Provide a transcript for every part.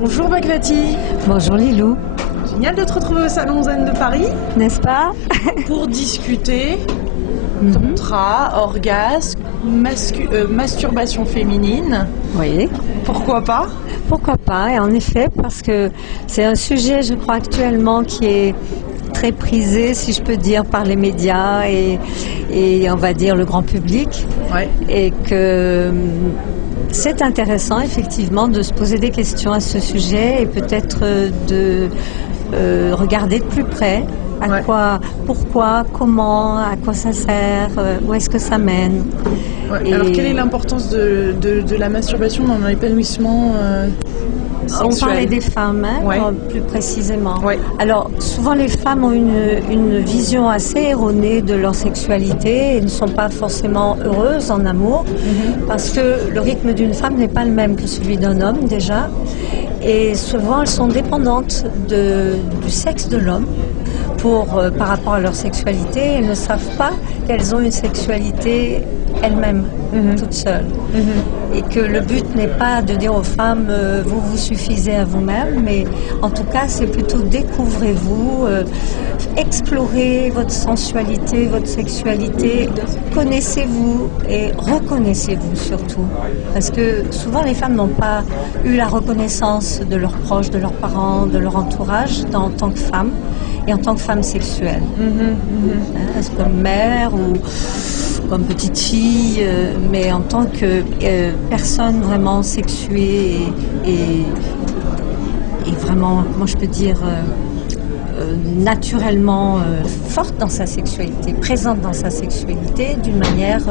Bonjour Bakrati. Bonjour Lilou. Génial de te retrouver au Salon Zen de Paris. N'est-ce pas? Pour discuter tantra, orgasme, masturbation féminine. Oui. Pourquoi pas? Pourquoi pas? Et en effet, parce que c'est un sujet, je crois, actuellement qui est très prisé, si je peux dire, par les médias et on va dire le grand public. Ouais. Et que c'est intéressant, effectivement, de se poser des questions à ce sujet et peut-être de regarder de plus près à quoi, pourquoi, comment, à quoi ça sert, où est-ce que ça mène. Ouais. Alors, quelle est l'importance de la masturbation dans l'épanouissement sexuel? On parlait des femmes, hein, plus précisément. Ouais. Alors, souvent les femmes ont une vision assez erronée de leur sexualité et ne sont pas forcément heureuses en amour, parce que le rythme d'une femme n'est pas le même que celui d'un homme déjà. Et souvent, elles sont dépendantes du sexe de l'homme par rapport à leur sexualité. Elles ne savent pas qu'elles ont une sexualité elles-mêmes, toutes seules. Et que le but n'est pas de dire aux femmes vous vous suffisez à vous-même, mais en tout cas, c'est plutôt découvrez-vous, explorez votre sensualité, votre sexualité, connaissez-vous et reconnaissez-vous surtout. Parce que souvent, les femmes n'ont pas eu la reconnaissance de leurs proches, de leurs parents, de leur entourage en tant que femmes et en tant que femmes sexuelles. Comme mère ou comme petite fille, mais en tant que personne vraiment sexuée et vraiment, comment je peux dire, naturellement forte dans sa sexualité, présente dans sa sexualité d'une manière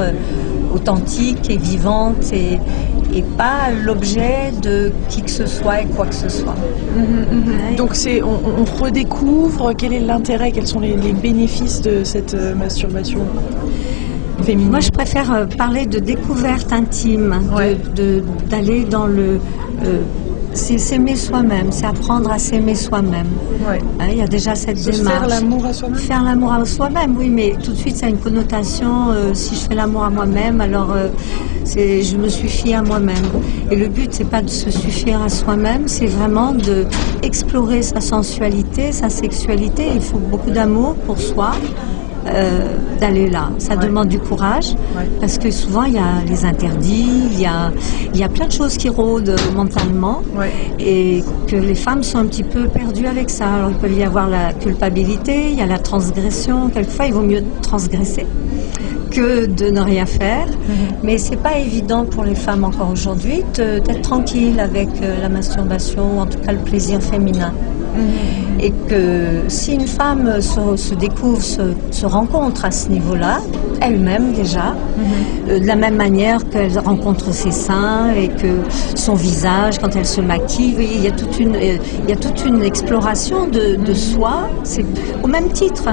authentique et vivante et pas l'objet de qui que ce soit et quoi que ce soit. Donc on redécouvre quel est l'intérêt, quels sont les bénéfices de cette masturbation féminine. Moi je préfère parler de découverte intime, d'aller dans le... c'est s'aimer soi-même, c'est apprendre à s'aimer soi-même. Il y a déjà cette démarche. Faire l'amour à soi-même. Faire l'amour à soi-même, oui, mais tout de suite ça a une connotation, si je fais l'amour à moi-même, alors je me suffis à moi-même. Et le but, c'est pas de se suffire à soi-même, c'est vraiment de explorer sa sensualité, sa sexualité. Il faut beaucoup d'amour pour soi. D'aller là. Ça demande du courage parce que souvent il y a les interdits, il y a plein de choses qui rôdent mentalement et que les femmes sont un petit peu perdues avec ça. Alors il peut y avoir la culpabilité, il y a la transgression. Quelquefois il vaut mieux transgresser que de ne rien faire, mais c'est pas évident pour les femmes encore aujourd'hui d'être tranquille avec la masturbation, en tout cas le plaisir féminin. Et que si une femme se découvre, se rencontre à ce niveau-là, elle-même déjà, de la même manière qu'elle rencontre ses seins et que son visage, quand elle se maquille, il y a toute une exploration de soi. C'est au même titre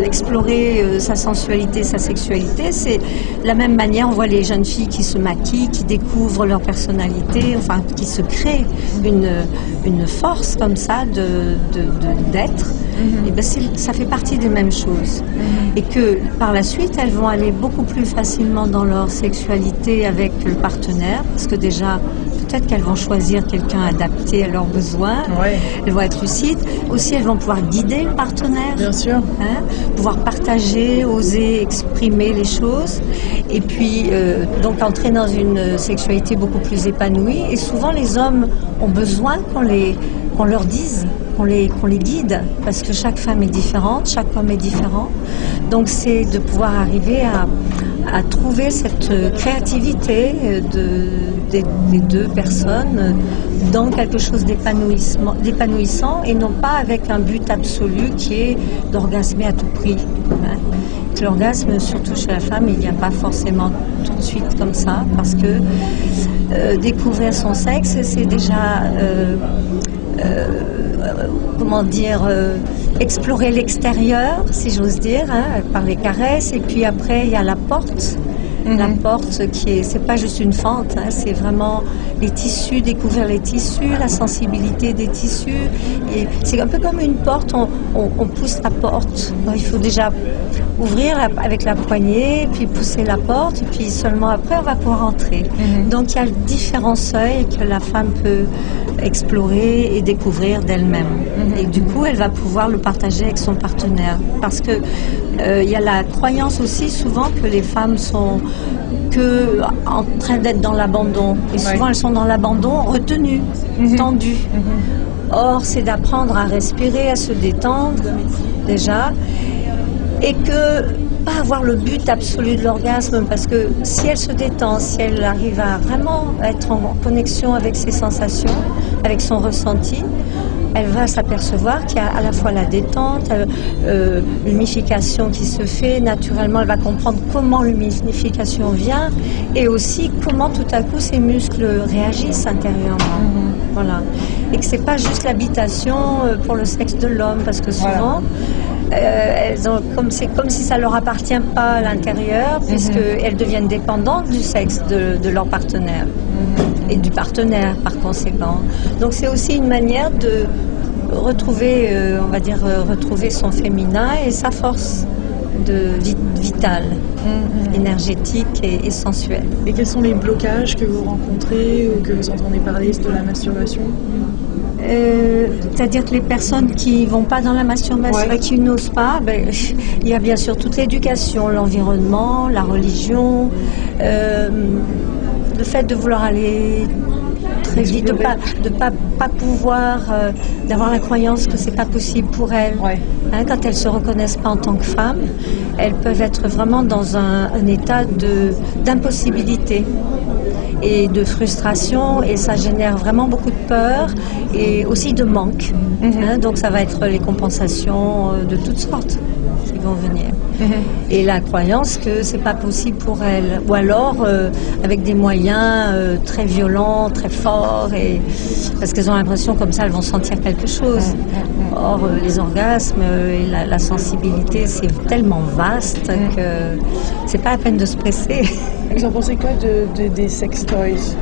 d'explorer sa sensualité, sa sexualité. C'est de la même manière, on voit les jeunes filles qui se maquillent, qui découvrent leur personnalité, enfin qui se créent une force comme ça d'être. Et ben ça fait partie des mêmes choses. Et que par la suite, elles vont aller beaucoup plus facilement dans leur sexualité avec le partenaire, parce que déjà, peut-être qu'elles vont choisir quelqu'un adapté à leurs besoins. Elles vont être lucides. Aussi, elles vont pouvoir guider le partenaire. Bien sûr. Pouvoir partager, oser exprimer les choses. Et puis, donc, entrer dans une sexualité beaucoup plus épanouie. Et souvent, les hommes ont besoin qu'on leur dise, qu'on les guide, parce que chaque femme est différente, chaque homme est différent. Donc c'est de pouvoir arriver à trouver cette créativité des deux personnes dans quelque chose d'épanouissant et non pas avec un but absolu qui est d'orgasmer à tout prix. L'orgasme, surtout chez la femme, il n'y a pas forcément tout de suite comme ça, parce que découvrir son sexe, c'est déjà... comment dire, explorer l'extérieur, si j'ose dire, par les caresses. Et puis après, il y a la porte La porte c'est pas juste une fente, hein, c'est vraiment les tissus, découvrir les tissus, la sensibilité des tissus. Et c'est un peu comme une porte, on pousse la porte. Il faut déjà ouvrir avec la poignée, puis pousser la porte, et puis seulement après on va pouvoir entrer. Donc il y a différents seuils que la femme peut explorer et découvrir d'elle-même. Et du coup, elle va pouvoir le partager avec son partenaire. Parce que il y a la croyance aussi souvent que les femmes sont en train d'être dans l'abandon. Et souvent, elles sont dans l'abandon retenues, tendues. Or, c'est d'apprendre à respirer, à se détendre déjà. Et que pas avoir le but absolu de l'orgasme, parce que si elle se détend, si elle arrive à vraiment être en connexion avec ses sensations, avec son ressenti, elle va s'apercevoir qu'il y a à la fois la détente, l'humification qui se fait naturellement, elle va comprendre comment l'humification vient et aussi comment tout à coup ses muscles réagissent intérieurement. Voilà. Et que c'est pas juste l'habitation pour le sexe de l'homme, parce que souvent c'est comme si ça leur appartient pas à l'intérieur, puisqu'elles deviennent dépendantes du sexe de leur partenaire et du partenaire par conséquent. Donc c'est aussi une manière de retrouver, on va dire, retrouver son féminin et sa force vitale, énergétique et sensuelle. Et quels sont les blocages que vous rencontrez ou que vous entendez parler de la masturbation? C'est-à-dire que les personnes qui vont pas dans la masturbation, qui n'osent pas, il y a bien sûr toute l'éducation, l'environnement, la religion, le fait de vouloir aller très vite, de pas pouvoir, d'avoir la croyance que c'est pas possible pour elles. Hein, quand elles se reconnaissent pas en tant que femmes, elles peuvent être vraiment dans un état d'impossibilité et de frustration, et ça génère vraiment beaucoup de peur et aussi de manque. Hein, donc ça va être les compensations de toutes sortes qui vont venir. Et la croyance que c'est pas possible pour elles, ou alors avec des moyens très violents, très forts, et parce qu'elles ont l'impression comme ça elles vont sentir quelque chose. Or les orgasmes et la sensibilité, c'est tellement vaste que c'est pas la peine de se presser. Vous en pensez quoi des sex toys?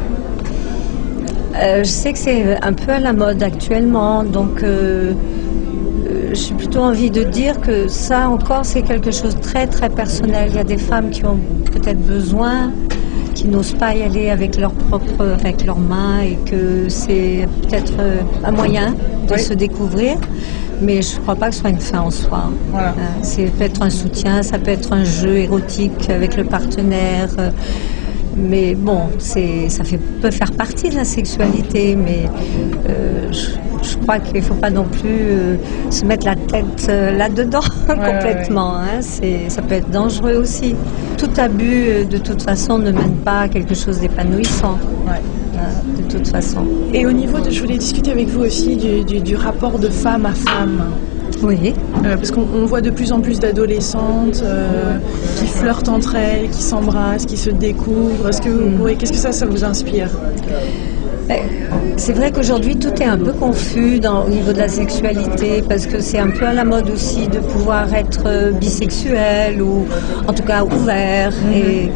Je sais que c'est un peu à la mode actuellement, donc j'ai plutôt envie de dire que ça encore c'est quelque chose de très très personnel. Il y a des femmes qui ont peut-être besoin, qui n'osent pas y aller avec leurs mains, et que c'est peut-être un moyen de se découvrir. Mais je ne crois pas que ce soit une fin en soi. Voilà. Ça peut être un soutien, ça peut être un jeu érotique avec le partenaire. Mais bon, peut faire partie de la sexualité, mais je crois qu'il ne faut pas non plus se mettre la tête là-dedans complètement. Hein. Ça peut être dangereux aussi. Tout abus, de toute façon, ne mène pas à quelque chose d'épanouissant. De toute façon. Et au niveau je voulais discuter avec vous aussi du rapport de femme à femme. Oui. Parce qu'on voit de plus en plus d'adolescentes qui flirtent entre elles, qui s'embrassent, qui se découvrent. Qu'est-ce que ça vous inspire? C'est vrai qu'aujourd'hui tout est un peu confus au niveau de la sexualité, parce que c'est un peu à la mode aussi de pouvoir être bisexuel ou en tout cas ouvert. Et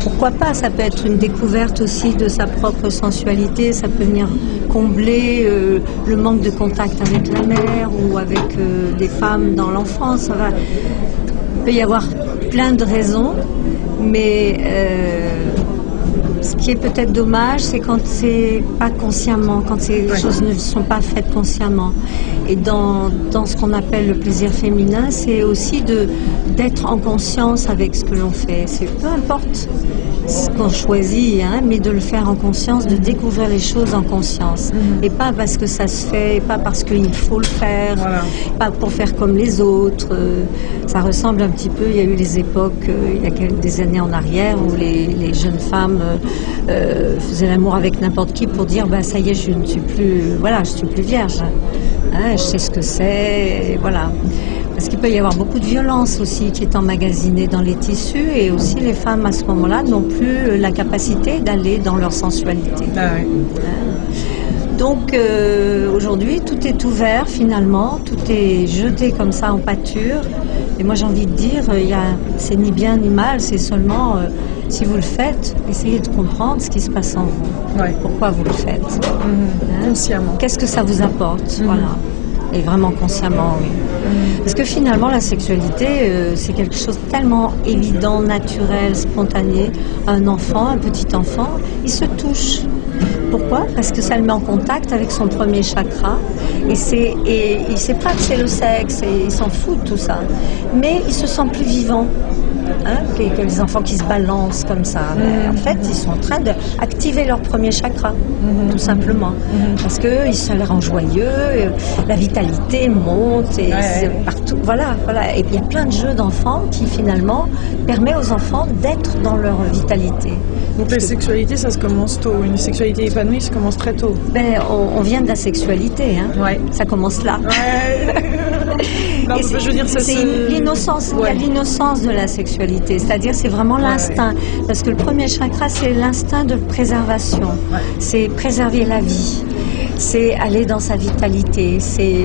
pourquoi pas, ça peut être une découverte aussi de sa propre sensualité, ça peut venir combler le manque de contact avec la mère ou avec des femmes dans l'enfance. Il peut y avoir plein de raisons, mais ce qui est peut-être dommage, c'est quand c'est pas consciemment, quand ces choses ne sont pas faites consciemment. Et dans ce qu'on appelle le plaisir féminin, c'est aussi d'être en conscience avec ce que l'on fait. C'est peu importe ce qu'on choisit, hein, mais de le faire en conscience, de découvrir les choses en conscience. Et pas parce que ça se fait, et pas parce qu'il faut le faire, pas pour faire comme les autres. Ça ressemble un petit peu, il y a eu les époques, il y a des années en arrière, où les jeunes femmes faisaient l'amour avec n'importe qui pour dire ça y est, je ne suis plus vierge. Hein, je sais ce que c'est, et voilà. Parce qu'il peut y avoir beaucoup de violence aussi qui est emmagasinée dans les tissus, et aussi les femmes à ce moment-là n'ont plus la capacité d'aller dans leur sensualité. Donc aujourd'hui tout est ouvert finalement, tout est jeté comme ça en pâture, Et moi j'ai envie de dire, c'est ni bien ni mal, c'est seulement, si vous le faites, essayez de comprendre ce qui se passe en vous. Ouais. Pourquoi vous le faites. Hein? Consciemment. Qu'est-ce que ça vous apporte, voilà. Et vraiment consciemment, oui. Parce que finalement, la sexualité, c'est quelque chose de tellement évident, naturel, spontané. Un enfant, un petit enfant, il se touche. Pourquoi? Parce que ça le met en contact avec son premier chakra. Et il ne sait pas que c'est le sexe, et il s'en fout de tout ça. Mais il se sent plus vivant. Hein, que les enfants qui se balancent comme ça. En fait, ils sont en train d'activer leur premier chakra, tout simplement. Parce que ça les rend joyeux, la vitalité monte, et partout. Voilà. Et il y a plein de jeux d'enfants qui, finalement, permettent aux enfants d'être dans leur vitalité. Donc la sexualité, ça se commence tôt. Une sexualité épanouie, ça commence très tôt. Ben, on vient de la sexualité, hein. Ouais. Ça commence là. Ouais. Non, je veux dire, c'est l'innocence. Il y a l'innocence de la sexualité, c'est-à-dire c'est vraiment l'instinct. Parce que le premier chakra, c'est l'instinct de préservation. Ouais. C'est préserver la vie. C'est aller dans sa vitalité. C'est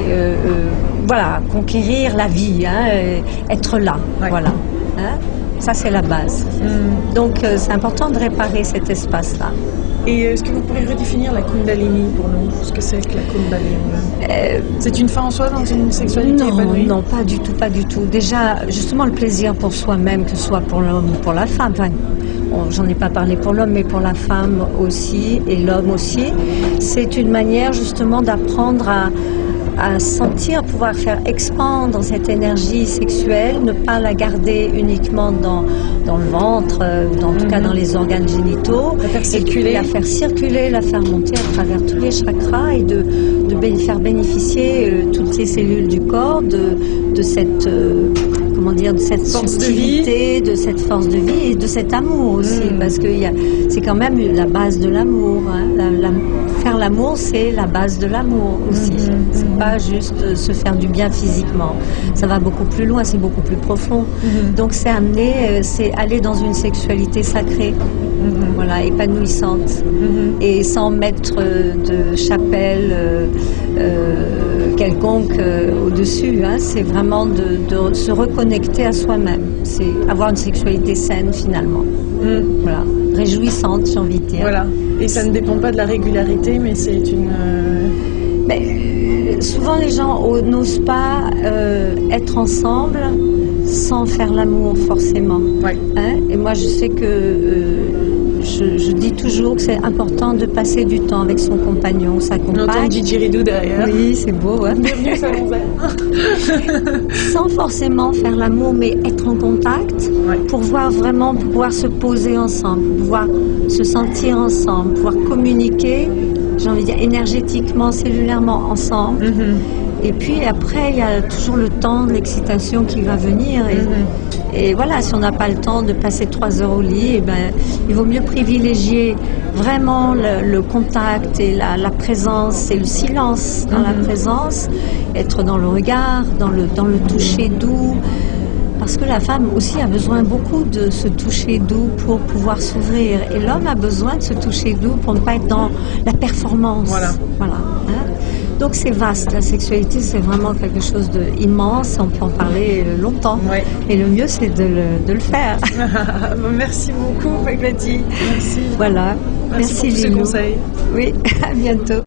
voilà, conquérir la vie, hein, être là. Ouais. Voilà. Hein? Ça, c'est la base. Donc, c'est important de réparer cet espace-là. Et est-ce que vous pourriez redéfinir la Kundalini pour nous? Ce que c'est que la Kundalini? C'est une fin en soi dans une sexualité épanouie? Non, pas du tout, pas du tout. Déjà, justement, le plaisir pour soi-même, que ce soit pour l'homme ou pour la femme, enfin, j'en ai pas parlé pour l'homme, mais pour la femme aussi, et l'homme aussi, c'est une manière justement d'apprendre à sentir, pouvoir faire expandre cette énergie sexuelle, ne pas la garder uniquement dans le ventre, ou en tout cas dans les organes génitaux, la faire circuler, la faire monter à travers tous les chakras et de faire bénéficier toutes ces cellules du corps de cette comment dire, de cette subtilité, de cette force de vie et de cet amour aussi, parce que c'est quand même la base de l'amour. Hein. Faire l'amour, c'est la base de l'amour aussi. C'est pas juste se faire du bien physiquement. Ça va beaucoup plus loin, c'est beaucoup plus profond. Donc c'est aller dans une sexualité sacrée, voilà, épanouissante, et sans mettre de chapelle quelconque au-dessus. Hein. C'est vraiment de se reconnecter à soi-même. C'est avoir une sexualité saine finalement. Voilà. Réjouissante, j'ai envie de dire. Voilà. Et ça ne dépend pas de la régularité, mais c'est une... souvent les gens n'osent pas être ensemble sans faire l'amour forcément. Ouais. Hein. Et moi je sais que je dis toujours que c'est important de passer du temps avec son compagnon, sa compagne. On entend didgeridoo derrière. Oui, c'est beau. Ouais. Bienvenue, ça sans forcément faire l'amour, mais être en contact, pour pouvoir se poser ensemble, pouvoir se sentir ensemble, pouvoir communiquer, j'ai envie de dire énergétiquement, cellulairement ensemble. Et puis après, il y a toujours le temps de l'excitation qui va venir. Et voilà, si on n'a pas le temps de passer 3 heures au lit, il vaut mieux privilégier vraiment le contact et la présence et le silence dans la présence, être dans le regard, dans le toucher doux. Parce que la femme aussi a besoin beaucoup de se toucher doux pour pouvoir s'ouvrir. Et l'homme a besoin de se toucher doux pour ne pas être dans la performance. Voilà. Hein? Donc c'est vaste, la sexualité c'est vraiment quelque chose d'immense, on peut en parler longtemps. Et le mieux c'est de le faire. Merci beaucoup Maglaty. Merci. Voilà. Merci pour tous ces conseils. Oui, à bientôt.